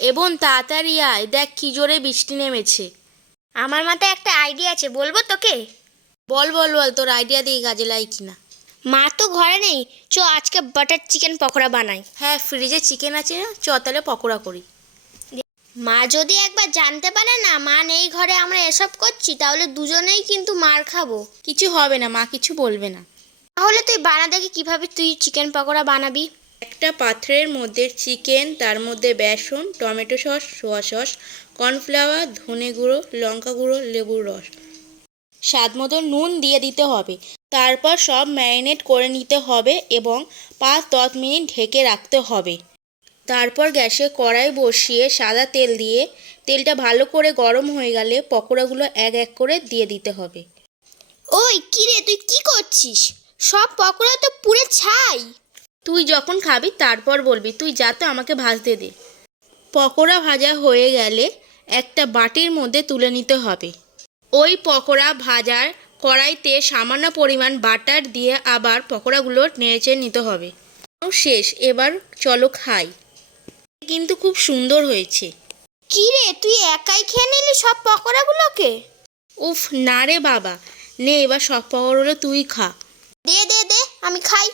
এবং তাড়াতাড়ি আয়, দেখ কি জোরে বৃষ্টি নেমেছে। আমার মাথায় একটা আইডিয়া আছে, বলবো তোকে? বল বল বল, তোর আইডিয়া দিয়ে কাজে লাই কিনা। মা তো ঘরে নেই, আজকে বাটার চিকেন পকোড়া বানাই। হ্যাঁ, ফ্রিজে চিকেন আছে না, তাহলে পকোড়া করি। মা যদি একবার জানতে পারে না মা নেই ঘরে, আমরা এসব করছি, তাহলে দুজনেই কিন্তু মার খাবো। কিছু হবে না, মা কিছু বলবে না। তাহলে তুই বানা দেখি কিভাবে তুই চিকেন পকোড়া বানাবি। একটা পাত্রের মধ্যে চিকেন, তার মধ্যে বেসন, tomato sauce, soya sauce, cornflour, ধনে গুঁড়ো, লঙ্কা গুঁড়ো, লেবুর রস, স্বাদ মতো নুন দিয়ে দিতে হবে। তারপর সব ম্যারিনেট করে নিতে হবে এবং 5-10 মিনিট ঢেকে রাখতে হবে। তারপর গ্যাসে কড়াই বসিয়ে সাদা তেল দিয়ে তেলটা ভালো করে গরম হয়ে গেলে পকোড়াগুলো এক এক করে দিয়ে দিতে হবে। ওই কিরে, তুই কি করছিস? সব পকোড়া তো পুড়ে ছাই। তুই যখন খাবি তারপর বলবি, তুই যা তো আমাকে ভাজতে দে। পকোড়া ভাজা হয়ে গেলে একটা বাটির মধ্যে তুলে নিতে হবে। ওই পকোড়া ভাজার কড়াইতে সামান্য পরিমাণ বাটার দিয়ে আবার পকোড়াগুলো নেড়েচেড়ে নিতে হবে। শেষ, এবার চলো খাই। কিন্তু খুব সুন্দর হয়েছে। কিরে, তুই একাই খেয়ে নিলি সব পকোড়াগুলোকে? উফ, না রে বাবা, নে এবার সব পকোড়াগুলো তুই খা। দে দে দে, আমি খাই।